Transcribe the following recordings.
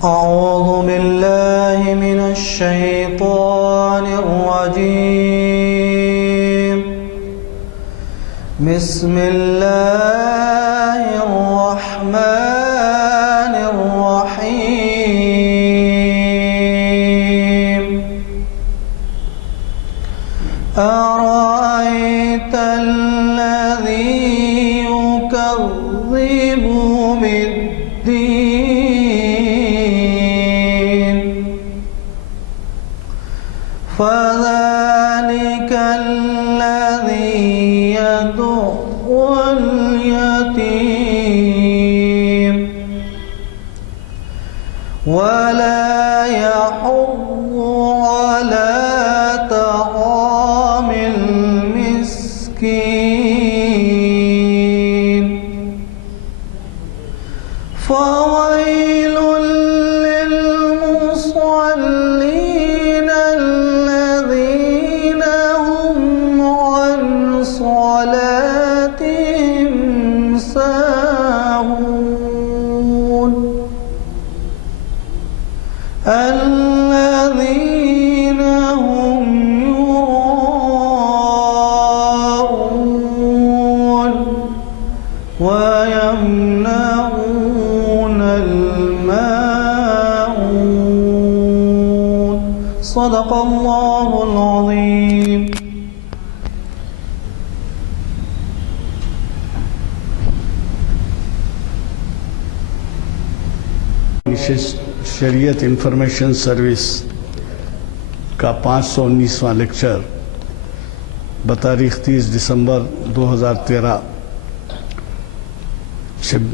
أعوذ بالله من الشيطان الرجيم. بسم الله الرحمن الرحيم. أرأيت الذي يكذب بالدين فذلك الذي يدع اليتيم ولا يحض على طعام المسكين فويل للمصلين الذين هم عن صلاتهم ساهون الذين هم يراءون ويمنعون الماعون. صدق الله العظيم. شریعت انفارمیشن سروس کا 519واں لیکچر بتاریخ 30 دسمبر 2013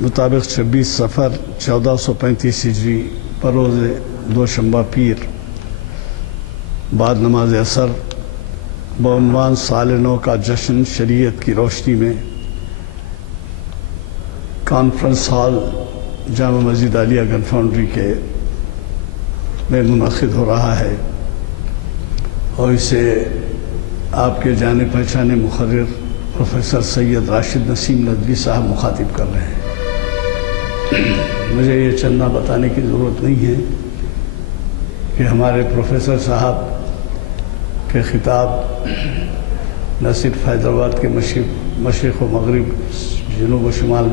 مطابق 26 صفر 1435 ہجری بروز دوشنبہ پیر بعد نماز عصر بعنوان سال نو کا جشن شریعت کی روشنی میں کانفرنس ہال جامع مسجد عالیہ گن فاؤنڈری کے میں منعقد ہو رہا ہے اور اسے آپ کے جانے پہچانے مقرر پروفیسر سید راشد نسیم ندوی صاحب مخاطب کر رہے ہیں. مجھے یہ چندہ بتانے کی ضرورت نہیں ہے کہ ہمارے پروفیسر صاحب کے خطاب نہ صرف حیدرآباد کے مشرق و مغرب جنوب و شمال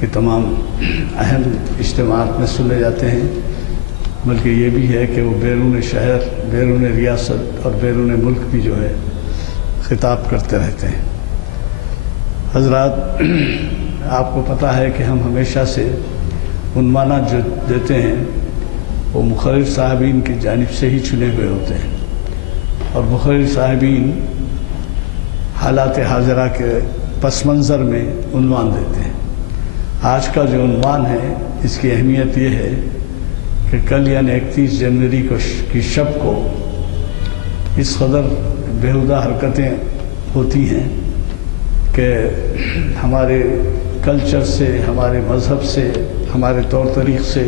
کے تمام اہم اجتماعات میں سنے جاتے ہیں بلکہ یہ بھی ہے کہ وہ بیرون شہر بیرون ریاست اور بیرون ملک بھی جو ہے خطاب کرتے رہتے ہیں. حضرات، آپ کو پتہ ہے کہ ہم ہمیشہ سے عنوانات جو دیتے ہیں وہ مقرر صاحبین کی جانب سے ہی چنے ہوئے ہوتے ہیں اور مقرر صاحبین حالات حاضرہ کے پس منظر میں عنوان دیتے ہیں. آج کا جو عنوان ہے اس کی اہمیت یہ ہے کہ کل یعنی 31 جنوری کی شب کو اس قدر بیہودہ حرکتیں ہوتی ہیں کہ ہمارے کلچر سے، ہمارے مذہب سے، ہمارے طور طریق سے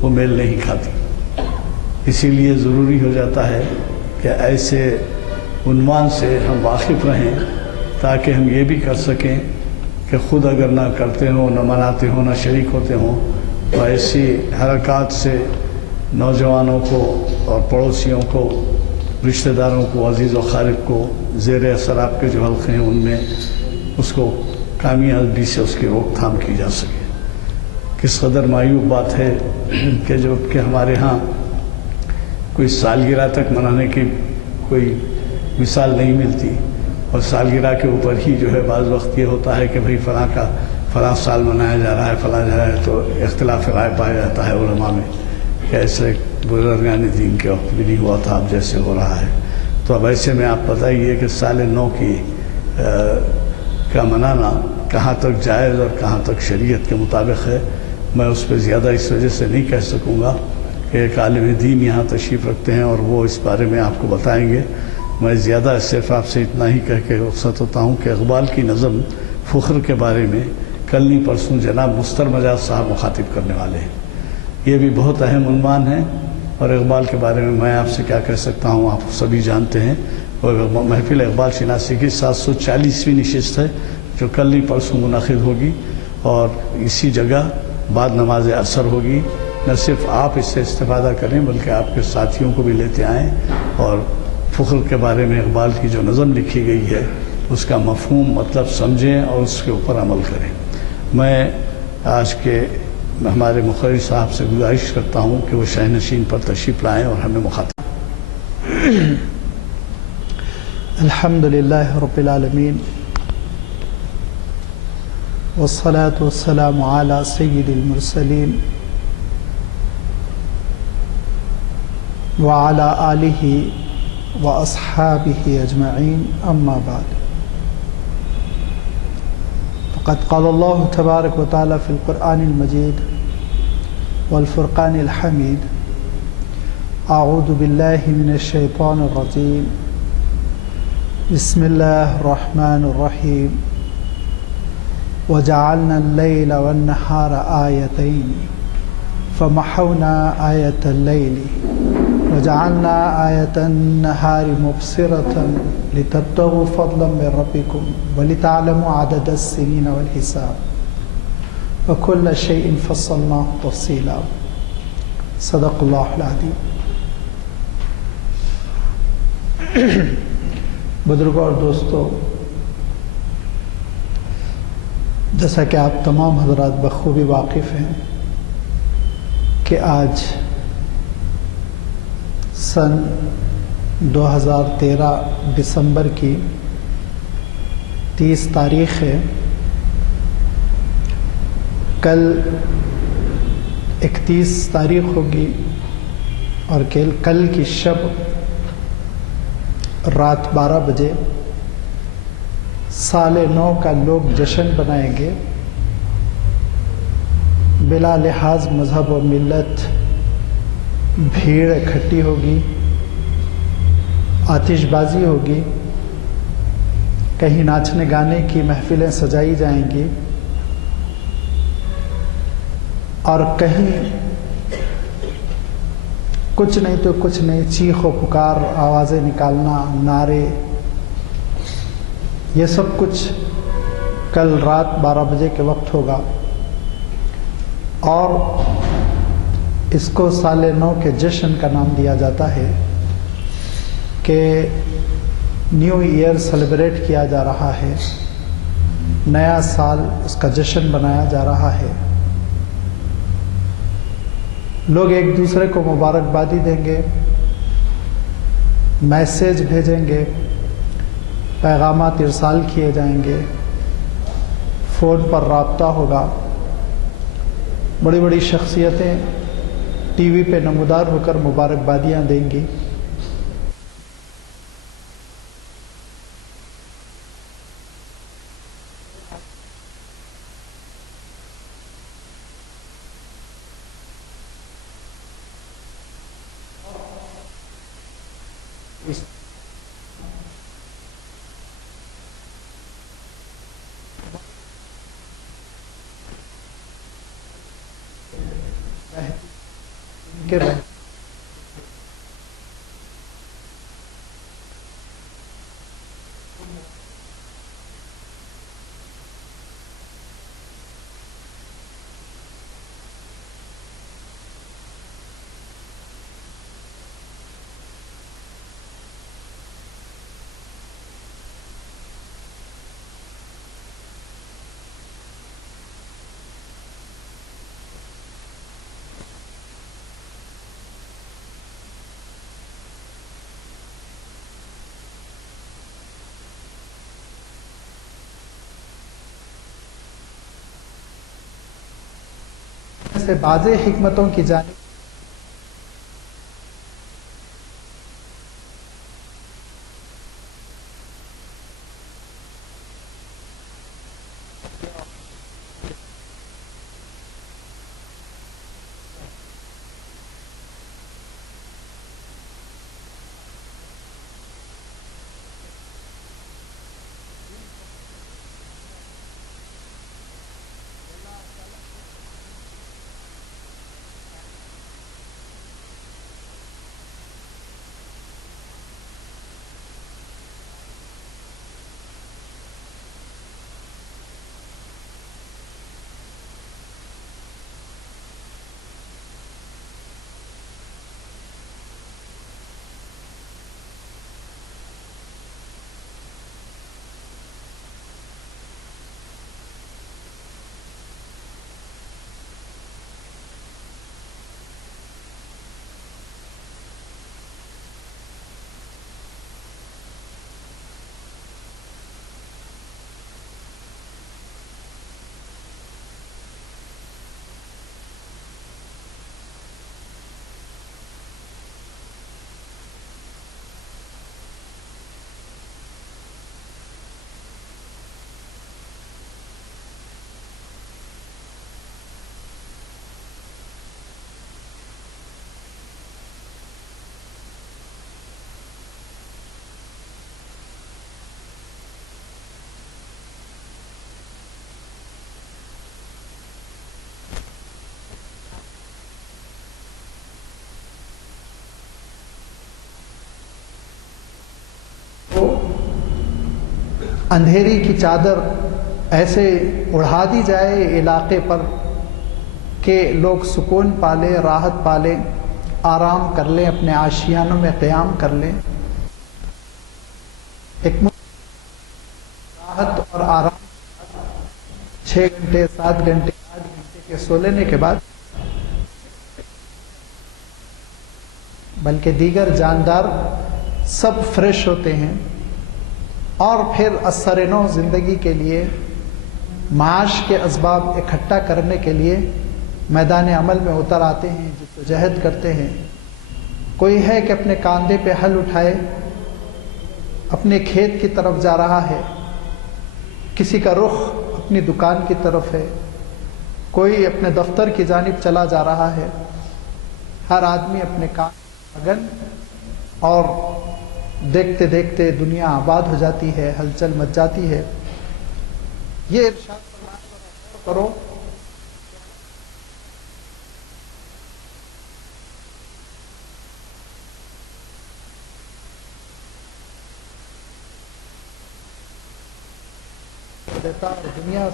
وہ میل نہیں کھاتی. اسی لیے ضروری ہو جاتا ہے کہ ایسے عنوان سے ہم واقف رہیں تاکہ ہم یہ بھی کر سکیں کہ خود اگر نہ کرتے ہوں، نہ مناتے ہوں، نہ شریک ہوتے ہوں تو ایسی حرکات سے نوجوانوں کو اور پڑوسیوں کو، رشتہ داروں کو، عزیز و خارق کو زیر اثر آپ کے جو حلقے ہیں ان میں اس کو کامیابی سے اس کی روک تھام کی جا سکے. کس قدر معیوب بات ہے کہ جب کہ ہمارے ہاں کوئی سالگرہ تک منانے کی کوئی مثال نہیں ملتی اور سالگرہ کے اوپر ہی جو ہے بعض وقت یہ ہوتا ہے کہ بھئی فلاں سال منایا جا رہا ہے، فلاں جا رہا ہے، تو اختلاف رائے پایا جاتا ہے علماء میں کہ ایسے بزرگان دین کے وقت بھی نہیں ہوا تھا، اب جیسے ہو رہا ہے. تو اب ایسے میں آپ بتائیے کہ سال نو کا منانا کہاں تک جائز اور کہاں تک شریعت کے مطابق ہے. میں اس پہ زیادہ اس وجہ سے نہیں کہہ سکوں گا کہ ایک عالم دین یہاں تشریف رکھتے ہیں اور وہ اس بارے میں آپ کو بتائیں گے. میں زیادہ صرف آپ سے اتنا ہی کہہ کے رخصت ہوتا ہوں کہ اقبال کی نظم فخر کے بارے میں کل نہیں پرسوں جناب مستر مجاز صاحب مخاطب کرنے والے ہیں. یہ بھی بہت اہم عنوان ہے اور اقبال کے بارے میں آپ سے کیا کہہ سکتا ہوں، آپ سبھی جانتے ہیں. اور محفل اقبال شناسی کی 740ویں نشست ہے جو کل نہیں پرسوں منعقد ہوگی اور اسی جگہ بعد نماز عصر ہوگی نہ صرف آپ اس سے استفادہ کریں بلکہ آپ کے ساتھیوں کو بھی لیتے آئیں اور فخر کے بارے میں اقبال کی جو نظم لکھی گئی ہے اس کا مفہوم مطلب سمجھیں اور اس کے اوپر عمل کریں۔ میں آج کے ہمارے مقرر صاحب سے گزارش کرتا ہوں کہ وہ شاہ نشین پر تشریف لائیں اور ہمیں مخاطب۔ الحمدللہ رب العالمین والصلاة والسلام علی سید المرسلین وعلی آلہ واصحابہ اجمعین، اما بعد، فقد قال اللہ تبارک و تعالی فی القرآن المجید والفرقان الحمید، اعوذ باللہ من الشیطان الرجیم، بسم اللہ الرحمن الرحیم، وجعلنا اللیل والنہار آیتین فمحونا آیت اللیل وجعلنا آیت النہار مبصرة لتبتغوا فضلا من ربکم ولتعلموا عدد السنین والحساب وکل شیء فصلناه تفصیلا۔ صدق اللہ العظیم۔ بزرگوں اور دوستوں، جیسا کہ آپ تمام حضرات بخوبی واقف ہیں کہ آج سن 2013 دسمبر کی 30 تاریخ ہے۔ کل 31 تاریخ ہوگی اور کل کی شب رات 12 بجے سال نو کا لوگ جشن بنائیں گے، بلا لحاظ مذہب و ملت بھیڑ اکٹھی ہوگی، آتش بازی ہوگی، کہیں ناچنے گانے کی محفلیں سجائی جائیں گی اور کہیں کچھ نہیں تو کچھ نہیں، چیخ و پکار، آوازیں نکالنا، نعرے، یہ سب کچھ کل رات 12 بجے کے وقت ہوگا، اور اس کو سال نو کے جشن کا نام دیا جاتا ہے کہ نیو ایئر سیلیبریٹ کیا جا رہا ہے، نیا سال اس کا جشن بنایا جا رہا ہے۔ لوگ ایک دوسرے کو مبارکبادی دیں گے، میسیج بھیجیں گے، پیغامات ارسال کیے جائیں گے، فون پر رابطہ ہوگا، بڑی بڑی شخصیتیں ٹی وی پہ نمودار ہو کر مبارکبادیاں دیں گی۔ سے بعض حکمتوں کی جانب اندھیری کی چادر ایسے اڑا دی جائے علاقے پر کہ لوگ سکون پالیں، راحت پالیں، آرام کر لیں، اپنے آشیانوں میں قیام کر لیں. ایک راحت اور آرام 6 گھنٹے 7 گھنٹے 8 گھنٹے کے سو لینے کے بعد بلکہ دیگر جاندار سب فریش ہوتے ہیں اور پھر اثر نو زندگی کے لیے معاش کے اسباب اکٹھا کرنے کے لیے میدان عمل میں اتر آتے ہیں، جدوجہد کرتے ہیں. کوئی ہے کہ اپنے کاندھے پہ ہل اٹھائے اپنے کھیت کی طرف جا رہا ہے، کسی کا رخ اپنی دکان کی طرف ہے، کوئی اپنے دفتر کی جانب چلا جا رہا ہے. ہر آدمی اپنے کام مگن اور دیکھتے دیکھتے دنیا آباد ہو جاتی ہے، ہلچل مچ جاتی ہے. یہ ارشاد کرو دیتا اور دنیا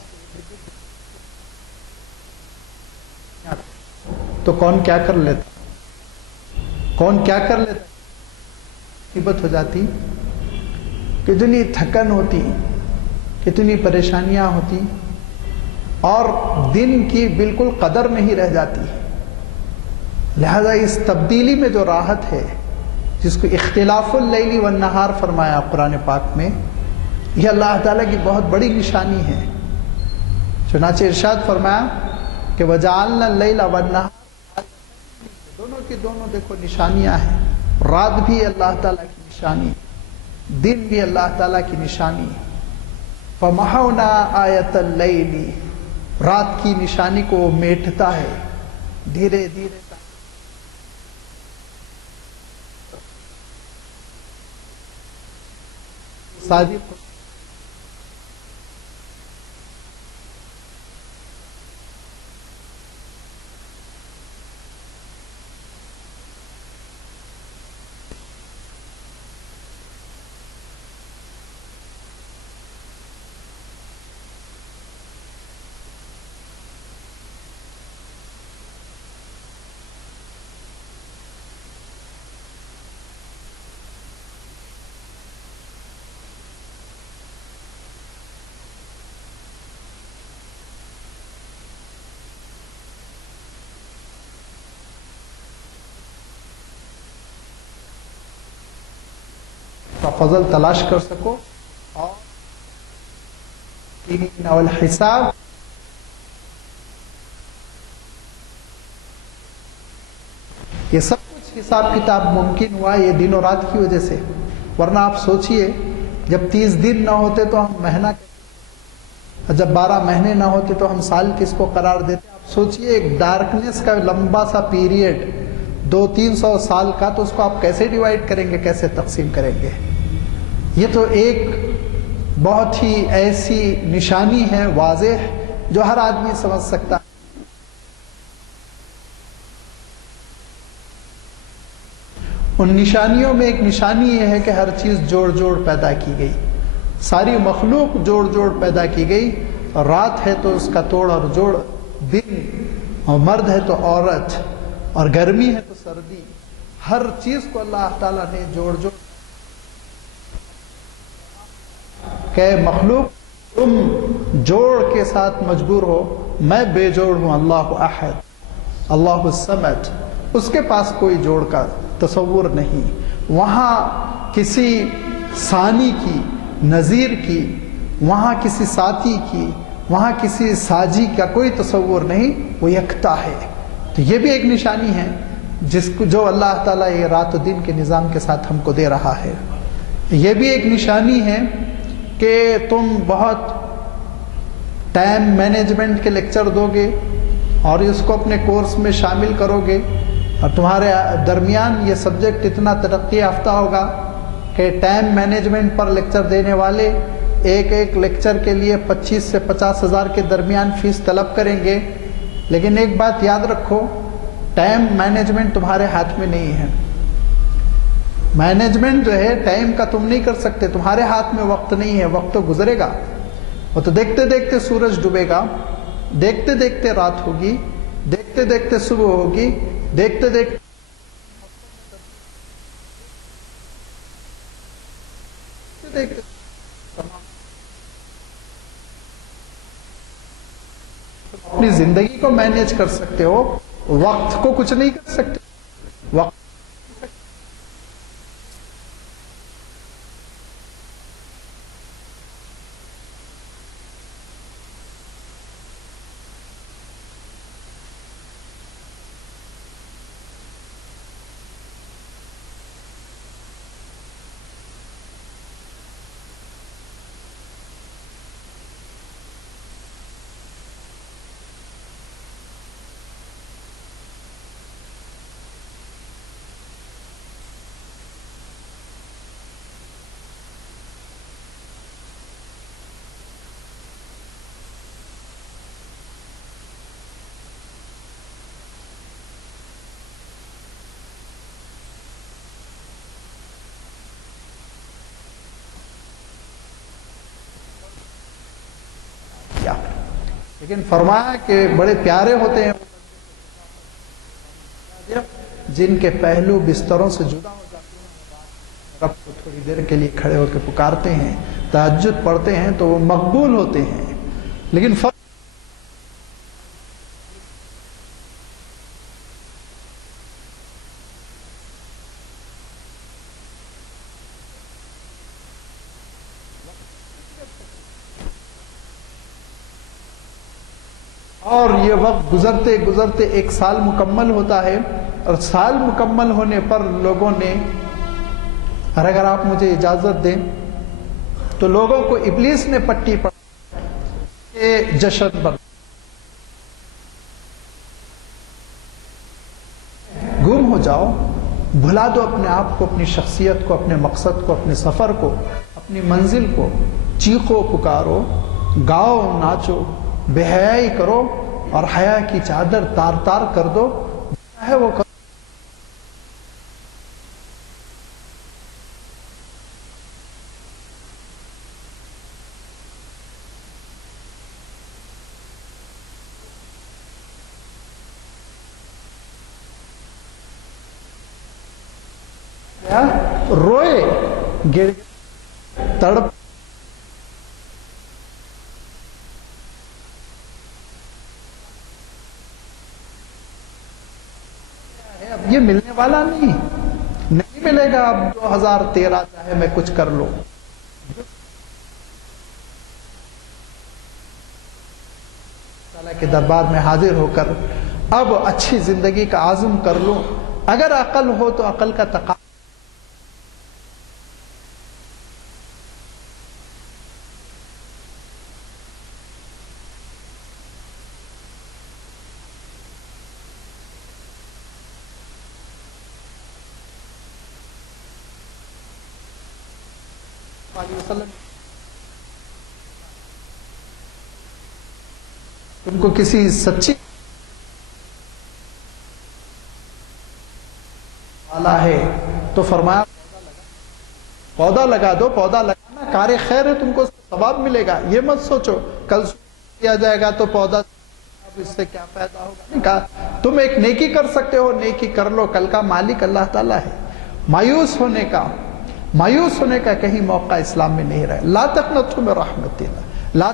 تو کون کیا کر لیتا، کون کیا کر لیتا. مصیبت ہو جاتی، کتنی تھکن ہوتی، کتنی پریشانیاں ہوتی اور دن کی بالکل قدر نہیں رہ جاتی. لہذا اس تبدیلی میں جو راحت ہے، جس کو اختلاف اللیل والنہار فرمایا قرآن پاک میں، یہ اللہ تعالیٰ کی بہت بڑی نشانی ہے. چنانچہ ارشاد فرمایا کہ وَجَعَلْنَا اللَّيْلَ وَالنَّهَارَ، دونوں کی دونوں دیکھو نشانیاں ہیں. رات بھی اللہ تعالیٰ کی نشانی، دن بھی اللہ تعالیٰ کی نشانی. فَمَحَوْنَا آیَةَ اللَّيْلِ، رات کی نشانی کو وہ میٹھتا ہے دھیرے دھیرے. صادق کا فضل تلاش کر سکو اور الحساب یہ سب کچھ حساب کتاب ممکن ہوا یہ دن و رات کی وجہ سے. ورنہ آپ سوچئے جب 30 دن نہ ہوتے تو ہم مہینہ، جب 12 مہینے نہ ہوتے تو ہم سال کس کو قرار دیتے. آپ سوچئے ایک ڈارکنیس کا لمبا سا پیریڈ 200-300 سال کا، تو اس کو آپ کیسے ڈیوائڈ کریں گے، کیسے تقسیم کریں گے. یہ تو ایک بہت ہی ایسی نشانی ہے واضح جو ہر آدمی سمجھ سکتا ہے. ان نشانیوں میں ایک نشانی یہ ہے کہ ہر چیز جوڑ جوڑ پیدا کی گئی، ساری مخلوق جوڑ جوڑ پیدا کی گئی. رات ہے تو اس کا توڑ اور جوڑ، دن اور مرد ہے تو عورت، اور گرمی ہے تو سردی، ہر چیز کو اللہ تعالیٰ نے جوڑ جوڑ کہ مخلوق تم جوڑ کے ساتھ مجبور ہو، میں بے جوڑ ہوں، اللہ احد اللہ الصمد، اس کے پاس کوئی جوڑ کا تصور نہیں. وہاں کسی ثانی کی، نظیر کی، وہاں کسی ساتھی کی، وہاں کسی ساجی کا کوئی تصور نہیں، وہ یکتا ہے. تو یہ بھی ایک نشانی ہے جس کو جو اللہ تعالیٰ یہ رات و دن کے نظام کے ساتھ ہم کو دے رہا ہے. یہ بھی ایک نشانی ہے کہ تم بہت ٹائم مینجمنٹ کے لیکچر دو گے اور اس کو اپنے کورس میں شامل کرو گے، اور تمہارے درمیان یہ سبجیکٹ اتنا ترقی یافتہ ہوگا کہ ٹائم مینجمنٹ پر لیکچر دینے والے ایک ایک لیکچر کے لیے 25 سے 50 ہزار کے درمیان فیس طلب کریں گے. لیکن ایک بات یاد رکھو، ٹائم مینجمنٹ تمہارے ہاتھ میں نہیں ہے. مینجمنٹ جو ہے ٹائم کا تم نہیں کر سکتے، تمہارے ہاتھ میں وقت نہیں ہے، وقت تو گزرے گا، وہ تو دیکھتے دیکھتے سورج ڈوبے گا، دیکھتے دیکھتے رات ہوگی، دیکھتے دیکھتے صبح ہوگی، دیکھتے دیکھتے اپنی زندگی کو مینیج کر سکتے ہو، وقت کو کچھ نہیں کر سکتے. وقت کیا، لیکن فرمایا کہ بڑے پیارے ہوتے ہیں جن کے پہلو بستروں سے جدا ہو جاتے ہیں، رب کو تھوڑی دیر کے لیے کھڑے ہو کے پکارتے ہیں، تہجد پڑھتے ہیں تو وہ مقبول ہوتے ہیں. لیکن اور یہ وقت گزرتے گزرتے ایک سال مکمل ہوتا ہے، اور سال مکمل ہونے پر لوگوں نے، اور اگر آپ مجھے اجازت دیں تو لوگوں کو ابلیس نے پٹی پڑھا کہ جشن بنا، گم ہو جاؤ، بھلا دو اپنے آپ کو، اپنی شخصیت کو، اپنے مقصد کو، اپنے سفر کو، اپنی منزل کو، چیخو پکارو، گاؤ ناچو، بے حیائی کرو اور حیا کی چادر تار تار کر دو، ہے وہ کرو. روئے، گر تڑپ، اب یہ ملنے والا نہیں ملے گا. اب 2013 چاہے میں کچھ کر لوں، اللہ کے دربار میں حاضر ہو کر اب اچھی زندگی کا عزم کر لوں. اگر عقل ہو تو عقل کا تقاضا تم کو کسی سچی والا ہے تو فرمایا پودا لگا دو. پودا لگانا کار خیر ہے، تم کو ثواب ملے گا. یہ مت سوچو کل کیا جائے گا تو پودا اس سے کیا فائدہ ہوگا. نہیں کہا تم ایک نیکی کر سکتے ہو، نیکی کر لو، کل کا مالک اللہ تعالیٰ ہے. مایوس ہونے کا کہیں موقع اسلام میں نہیں رہا. لا تقنطوا من رحمت اللہ، لا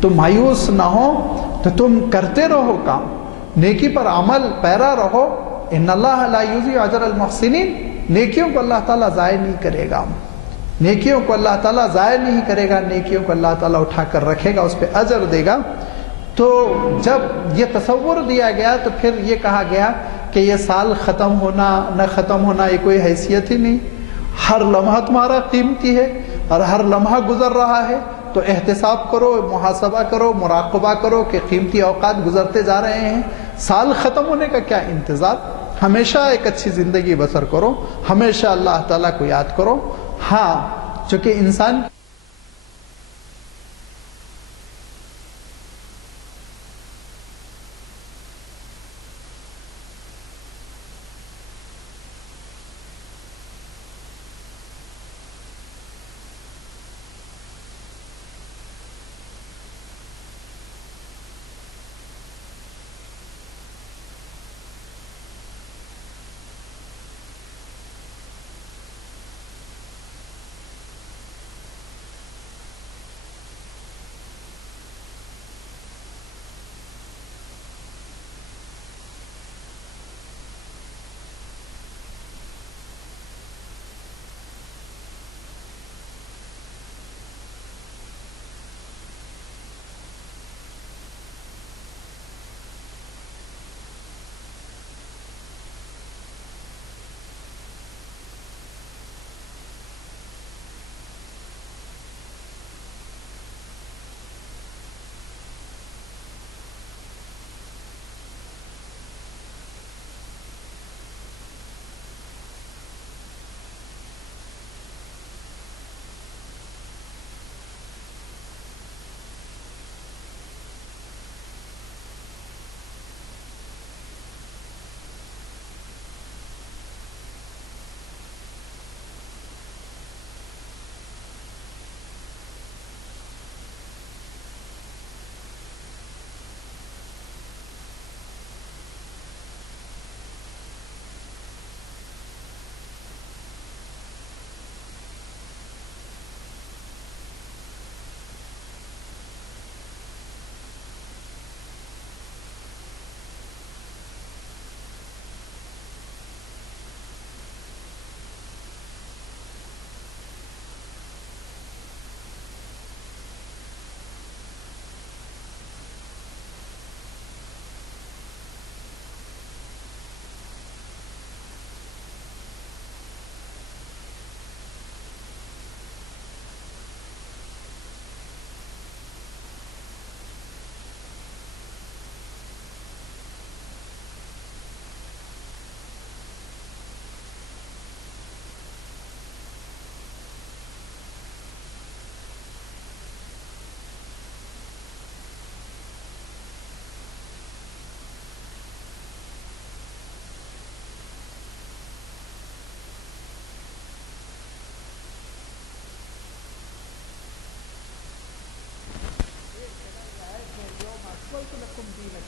تم مایوس نہ ہو تو تم کرتے رہو کام، نیکی پر عمل پیرا رہو. ان اللہ لا یضیع اجر المحسنین، نیکیوں کو اللہ تعالیٰ ضائع نہیں کرے گا، نیکیوں کو اللہ تعالیٰ ضائع نہیں کرے گا، نیکیوں کو اللہ تعالیٰ اٹھا کر رکھے گا، اس پہ اجر دے گا. تو جب یہ تصور دیا گیا تو پھر یہ کہا گیا کہ یہ سال ختم ہونا نہ ختم ہونا یہ کوئی حیثیت ہی نہیں. ہر لمحہ تمہارا قیمتی ہے اور ہر لمحہ گزر رہا ہے، تو احتساب کرو، محاسبہ کرو، مراقبہ کرو کہ قیمتی اوقات گزرتے جا رہے ہیں. سال ختم ہونے کا کیا انتظار، ہمیشہ ایک اچھی زندگی بسر کرو، ہمیشہ اللہ تعالیٰ کو یاد کرو. ہاں چونکہ انسان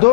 2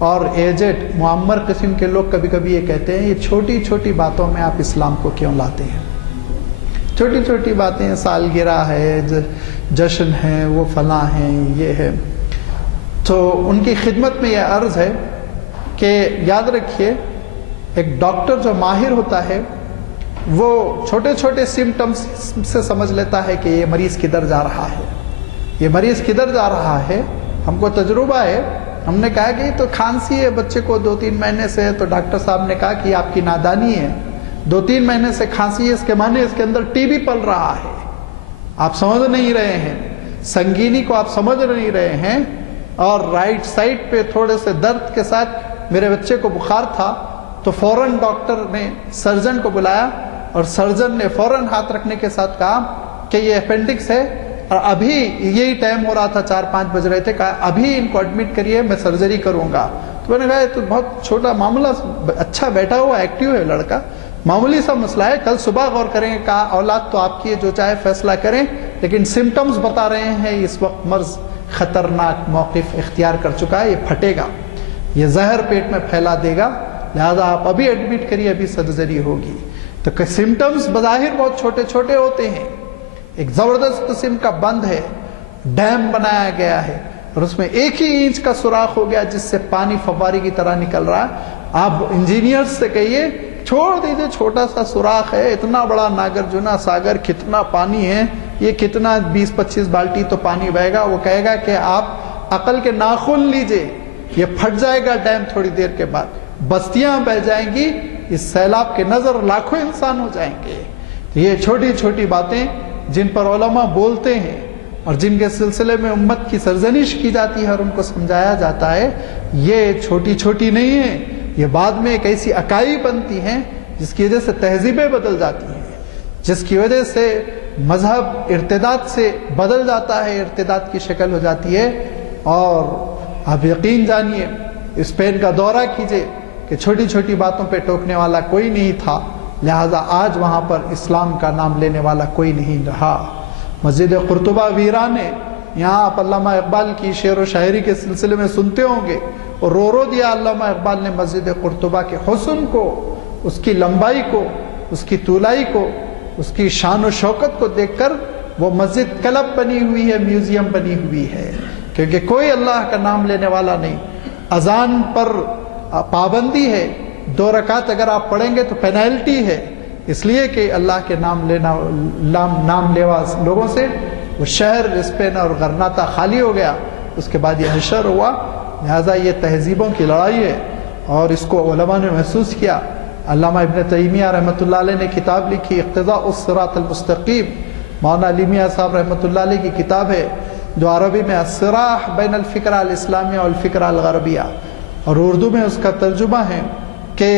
اور ایجڈ معمر قسم کے لوگ کبھی کبھی یہ کہتے ہیں یہ چھوٹی چھوٹی باتوں میں آپ اسلام کو کیوں لاتے ہیں؟ چھوٹی چھوٹی باتیں، سالگرہ ہے، جشن ہے، وہ فلاں ہیں، یہ ہے۔ تو ان کی خدمت میں یہ عرض ہے کہ یاد رکھیے ایک ڈاکٹر جو ماہر ہوتا ہے وہ چھوٹے چھوٹے سمٹمز سے سمجھ لیتا ہے کہ یہ مریض کدھر جا رہا ہے، یہ مریض کدھر جا رہا ہے۔ ہم کو تجربہ ہے، ہم نے کہا کہ تو کھانسی ہے بچے کو 2-3 مہینے سے، تو ڈاکٹر صاحب نے کہا کہ یہ آپ کی نادانی ہے، 2-3 مہینے سے کھانسی ہے، اس کے معنی اس کے اندر ٹی بی پل رہا ہے، آپ سمجھ نہیں رہے ہیں، سنگینی کو آپ سمجھ نہیں رہے ہیں۔ اور رائٹ سائڈ پہ تھوڑے سے درد کے ساتھ میرے بچے کو بخار تھا، تو فوراً ڈاکٹر نے سرجن کو بلایا اور سرجن نے فوراً ہاتھ رکھنے کے ساتھ کہا کہ یہ اپینڈکس ہے، اور ابھی یہی ٹائم ہو رہا تھا، 4-5 بج رہے تھے، کہا ابھی ان کو ایڈمٹ کریے، میں سرجری کروں گا۔ تو میں نے کہا یہ تو بہت چھوٹا معاملہ، اچھا بیٹھا ہوا ایکٹیو ہے لڑکا، معمولی سا مسئلہ ہے، کل صبح غور کریں گے۔ کہا اولاد تو آپ کی ہے، جو چاہے فیصلہ کریں، لیکن سمٹمز بتا رہے ہیں اس وقت مرض خطرناک موقف اختیار کر چکا ہے، یہ پھٹے گا، یہ زہر پیٹ میں پھیلا دے گا، لہذا آپ ابھی ایڈمٹ کریے، ابھی سرجری ہوگی۔ تو سمٹمز بظاہر بہت چھوٹے چھوٹے ہوتے ہیں، ایک زبردست قسم کا بند ہے، ڈیم بنایا گیا ہے، اور اس میں 1 ہی انچ کا سوراخ ہو گیا جس سے پانی فوارے کی طرح نکل رہا ہے۔ آپ انجینئرز سے کہیے چھوڑ دیجئے، چھوٹا سا سوراخ ہے، اتنا بڑا ناگرجنا ساگر کتنا پانی ہے، یہ کتنا 20-25 بالٹی تو پانی بہے گا۔ وہ کہے گا کہ آپ عقل کے ناخن لیجئے، یہ پھٹ جائے گا ڈیم تھوڑی دیر کے بعد، بستیاں بہ جائیں گی، اس سیلاب کے نظر لاکھوں انسان ہو جائیں گے۔ یہ چھوٹی چھوٹی باتیں جن پر علماء بولتے ہیں اور جن کے سلسلے میں امت کی سرزنش کی جاتی ہے اور ان کو سمجھایا جاتا ہے، یہ چھوٹی چھوٹی نہیں ہیں، یہ بعد میں ایک ایسی اکائی بنتی ہیں جس کی وجہ سے تہذیبیں بدل جاتی ہیں، جس کی وجہ سے مذہب ارتداد سے بدل جاتا ہے، ارتداد کی شکل ہو جاتی ہے۔ اور آپ یقین جانیے، اسپین کا دورہ کیجئے کہ چھوٹی چھوٹی باتوں پہ ٹوکنے والا کوئی نہیں تھا، لہذا آج وہاں پر اسلام کا نام لینے والا کوئی نہیں رہا۔ مسجد قرطبہ ویران ہے، یہاں آپ علامہ اقبال کی شعر و شاعری کے سلسلے میں سنتے ہوں گے، اور رو دیا علامہ اقبال نے مسجد قرطبہ کے حسن کو، اس کی لمبائی کو، اس کی طولائی کو، اس کی شان و شوکت کو دیکھ کر۔ وہ مسجد کلب بنی ہوئی ہے، میوزیم بنی ہوئی ہے، کیونکہ کوئی اللہ کا نام لینے والا نہیں۔ اذان پر پابندی ہے، 2 رکعت اگر آپ پڑھیں گے تو پینالٹی ہے، اس لیے کہ اللہ کے نام لینا، نام لیوا لوگوں سے وہ شہر اسپین اور غرناطہ خالی ہو گیا، اس کے بعد یہ حشر ہوا۔ لہذا یہ تہذیبوں کی لڑائی ہے، اور اس کو علماء نے محسوس کیا۔ علامہ ابن تیمیہ رحمۃ اللہ علیہ نے کتاب لکھی اقتضاء الصراط المستقیم، مولانا علی میاں صاحب رحمۃ اللہ علیہ کی کتاب ہے، جو عربی میں الصراح بین الفکرہ الاسلامیہ والفکرہ الغربیہ، اور اردو میں اس کا ترجمہ ہے کہ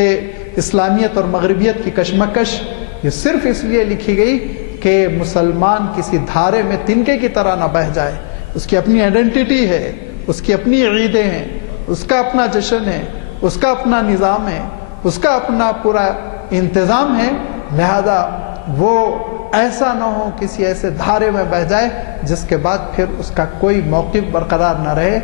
اسلامیت اور مغربیت کی کشمکش یہ صرف اس لیے لکھی گئی کہ مسلمان کسی دھارے میں تنکے کی طرح نہ بہہ جائے۔ اس کی اپنی آئیڈینٹی ہے، اس کی اپنی عیدیں ہیں، اس کا اپنا جشن ہے، اس کا اپنا نظام ہے، اس کا اپنا پورا انتظام ہے، لہذا وہ ایسا نہ ہو کسی ایسے دھارے میں بہہ جائے جس کے بعد پھر اس کا کوئی موقف برقرار نہ رہے۔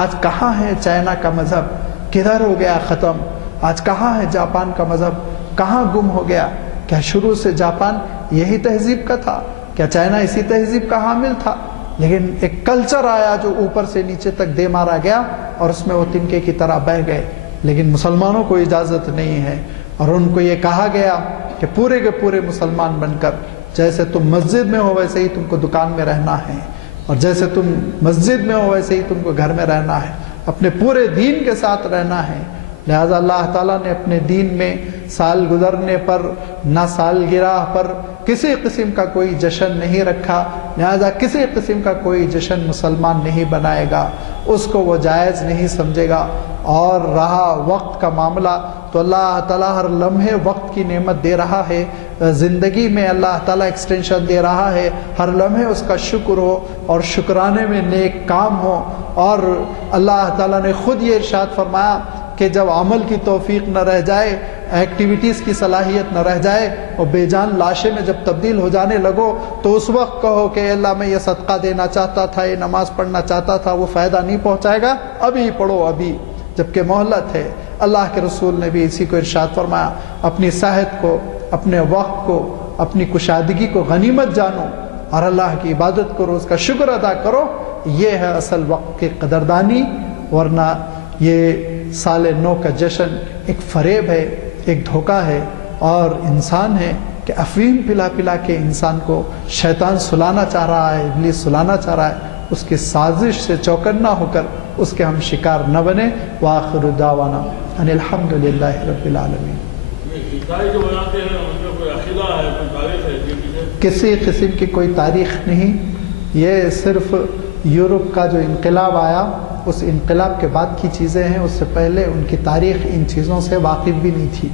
آج کہاں ہے چائنا کا مذہب، کدھر ہو گیا ختم؟ آج کہاں ہے جاپان کا مذہب، کہاں گم ہو گیا؟ کیا شروع سے جاپان یہی تہذیب کا تھا؟ کیا چائنا اسی تہذیب کا حامل تھا؟ لیکن ایک کلچر آیا جو اوپر سے نیچے تک دے مارا گیا، اور اس میں وہ تنکے کی طرح بہہ گئے۔ لیکن مسلمانوں کو اجازت نہیں ہے، اور ان کو یہ کہا گیا کہ پورے کے پورے مسلمان بن کر، جیسے تم مسجد میں ہو ویسے ہی تم کو دکان میں رہنا ہے، اور جیسے تم مسجد میں ہو ویسے ہی تم کو گھر میں رہنا ہے، اپنے پورے دین کے ساتھ رہنا ہے۔ لہذا اللہ تعالیٰ نے اپنے دین میں سال گزرنے پر، نہ سالگرہ پر کسی قسم کا کوئی جشن نہیں رکھا، لہذا کسی قسم کا کوئی جشن مسلمان نہیں بنائے گا، اس کو وہ جائز نہیں سمجھے گا۔ اور رہا وقت کا معاملہ، تو اللہ تعالیٰ ہر لمحے وقت کی نعمت دے رہا ہے، زندگی میں اللہ تعالیٰ ایکسٹینشن دے رہا ہے، ہر لمحے اس کا شکر ہو اور شکرانے میں نیک کام ہو۔ اور اللہ تعالیٰ نے خود یہ ارشاد فرمایا کہ جب عمل کی توفیق نہ رہ جائے، ایکٹیویٹیز کی صلاحیت نہ رہ جائے، اور بے جان لاشیں میں جب تبدیل ہو جانے لگو، تو اس وقت کہو کہ اللہ میں یہ صدقہ دینا چاہتا تھا، یہ نماز پڑھنا چاہتا تھا، وہ فائدہ نہیں پہنچائے گا، ابھی پڑھو ابھی۔ جبکہ مہلت ہے۔ اللہ کے رسول نے بھی اسی کو ارشاد فرمایا، اپنی صحت کو، اپنے وقت کو، اپنی کشادگی کو غنیمت جانو اور اللہ کی عبادت کرو، اس کا شکر ادا کرو، یہ ہے اصل وقت کی قدردانی۔ ورنہ یہ سال نو کا جشن ایک فریب ہے، ایک دھوکہ ہے، اور انسان ہے کہ افیم پلا پلا کے انسان کو شیطان سلانا چاہ رہا ہے، ابلیس سلانا چاہ رہا ہے، اس کی سازش سے چوکنا ہو کر اس کے ہم شکار نہ بنے۔ وآخر دعوانا ان الحمد للہ رب العالمین۔ جو بناتے ہیں ان کا کوئی عقیدہ ہے، کوئی تاریخ ہے؟ کسی قسم کی کوئی تاریخ نہیں، یہ صرف یورپ کا جو انقلاب آیا اس انقلاب کے بعد کی چیزیں ہیں، اس سے پہلے ان کی تاریخ ان چیزوں سے واقف بھی نہیں تھی۔